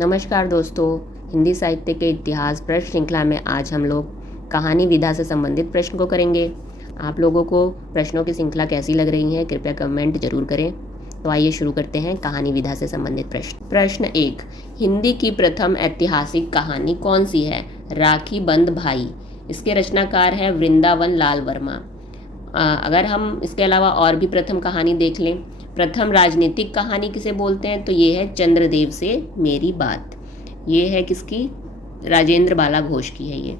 नमस्कार दोस्तों, हिंदी साहित्य के इतिहास प्रश्न श्रृंखला में आज हम लोग कहानी विधा से संबंधित प्रश्न को करेंगे। आप लोगों को प्रश्नों की श्रृंखला कैसी लग रही है, कृपया कमेंट जरूर करें। तो आइए शुरू करते हैं कहानी विधा से संबंधित प्रश्न। प्रश्न 1, हिंदी की प्रथम ऐतिहासिक कहानी कौन सी है? राखी बंध भाई। इसके रचनाकार हैं वृंदावन लाल वर्मा। अगर हम इसके अलावा और भी प्रथम कहानी देख लें, प्रथम राजनीतिक कहानी किसे बोलते हैं? तो ये है चंद्रदेव से मेरी बात। ये है किसकी? राजेंद्र बाला घोष की है ये।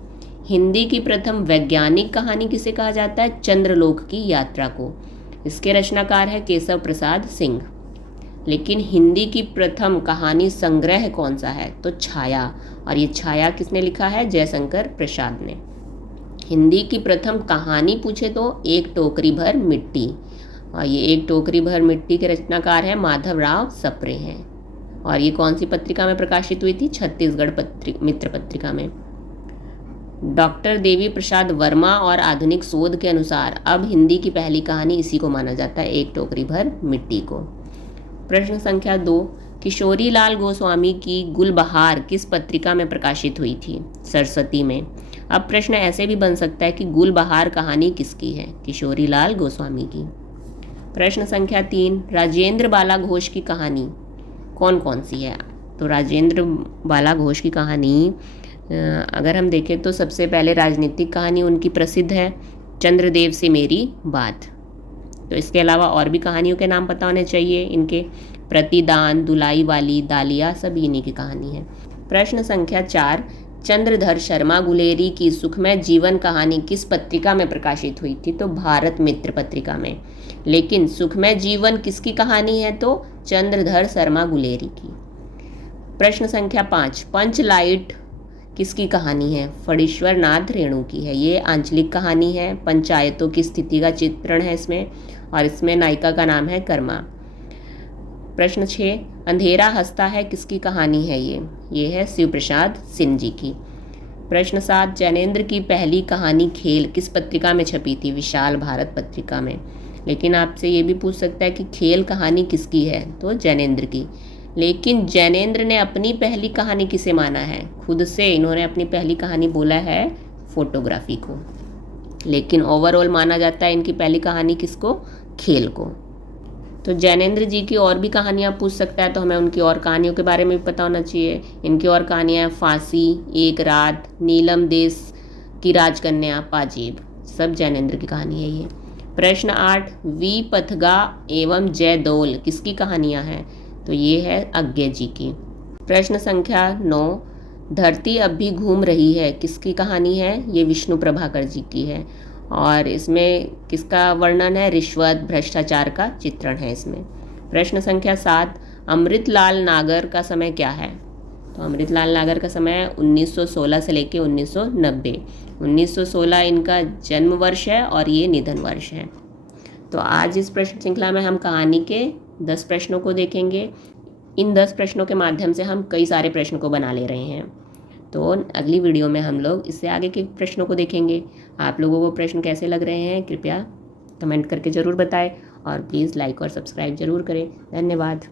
हिंदी की प्रथम वैज्ञानिक कहानी किसे कहा जाता है? चंद्रलोक की यात्रा को। इसके रचनाकार है केशव प्रसाद सिंह। लेकिन हिंदी की प्रथम कहानी संग्रह कौन सा है? तो छाया। और ये छाया किसने लिखा है? जयशंकर प्रसाद ने। हिंदी की प्रथम कहानी पूछे तो एक टोकरी भर मिट्टी। और ये एक टोकरी भर मिट्टी के रचनाकार हैं माधवराव सप्रे हैं। और ये कौन सी पत्रिका में प्रकाशित हुई थी? छत्तीसगढ़ मित्र पत्रिका में। डॉक्टर देवी प्रसाद वर्मा और आधुनिक शोध के अनुसार अब हिंदी की पहली कहानी इसी को माना जाता है, एक टोकरी भर मिट्टी को। प्रश्न संख्या 2, किशोरी लाल गोस्वामी की गुलबहार किस पत्रिका में प्रकाशित हुई थी? सरस्वती में। अब प्रश्न ऐसे भी बन सकता है कि गुलबहार कहानी किसकी है? किशोरी लाल गोस्वामी की। प्रश्न संख्या 3, राजेंद्र बाला घोष की कहानी कौन कौन सी है? तो राजेंद्र बाला घोष की कहानी अगर हम देखें तो सबसे पहले राजनीतिक कहानी उनकी प्रसिद्ध है, चंद्रदेव से मेरी बात। तो इसके अलावा और भी कहानियों के नाम पता होने चाहिए इनके। प्रतिदान, दुलाई वाली, दालिया, सब इन्हीं की कहानी है। प्रश्न संख्या 4, चंद्रधर शर्मा गुलेरी की सुखमय जीवन कहानी किस पत्रिका में प्रकाशित हुई थी? तो भारत मित्र पत्रिका में। लेकिन सुखमय जीवन किसकी कहानी है? तो चंद्रधर शर्मा गुलेरी की। प्रश्न संख्या 5, पंचलाइट किसकी कहानी है? फणीश्वर नाथ रेणु की है। ये आंचलिक कहानी है, पंचायतों की स्थिति का चित्रण है इसमें, और इसमें नायिका का नाम है कर्मा। प्रश्न 6, अंधेरा हंसता है किसकी कहानी है? ये है शिव प्रसाद सिंह जी की। प्रश्न 7, जैनेन्द्र की पहली कहानी खेल किस पत्रिका में छपी थी? विशाल भारत पत्रिका में। लेकिन आपसे ये भी पूछ सकता है कि खेल कहानी किसकी है? तो जैनेन्द्र की। लेकिन जैनेन्द्र ने अपनी पहली कहानी किसे माना है? खुद से इन्होंने अपनी पहली कहानी बोला है फोटोग्राफी को। लेकिन ओवरऑल माना जाता है इनकी पहली कहानी किसको? खेल को। तो जैनेन्द्र जी की और भी कहानियाँ पूछ सकता है, तो हमें उनकी और कहानियों के बारे में भी पता होना चाहिए। इनकी और कहानियाँ फांसी, एक रात, नीलम देश की राजकन्या, पाजेब, सब जैनेन्द्र की कहानी है ये। प्रश्न 8, वी पथगा एवं जयदौल किसकी कहानियाँ हैं? तो ये है अज्ञे जी की। प्रश्न संख्या 9, धरती अब भी घूम रही है किसकी कहानी है? ये विष्णु प्रभाकर जी की है। और इसमें किसका वर्णन है? रिश्वत, भ्रष्टाचार का चित्रण है इसमें। प्रश्न संख्या 7, अमृतलाल नागर का समय क्या है? तो अमृतलाल नागर का समय 1916 से लेकर 1990। 1916 इनका जन्म वर्ष है और ये निधन वर्ष है। तो आज इस प्रश्न श्रृंखला में हम कहानी के 10 प्रश्नों को देखेंगे। इन 10 प्रश्नों के माध्यम से हम कई सारे प्रश्न को बना ले रहे हैं। तो अगली वीडियो में हम लोग इससे आगे के प्रश्नों को देखेंगे। आप लोगों को प्रश्न कैसे लग रहे हैं कृपया कमेंट करके ज़रूर बताएं, और प्लीज़ लाइक और सब्सक्राइब ज़रूर करें। धन्यवाद।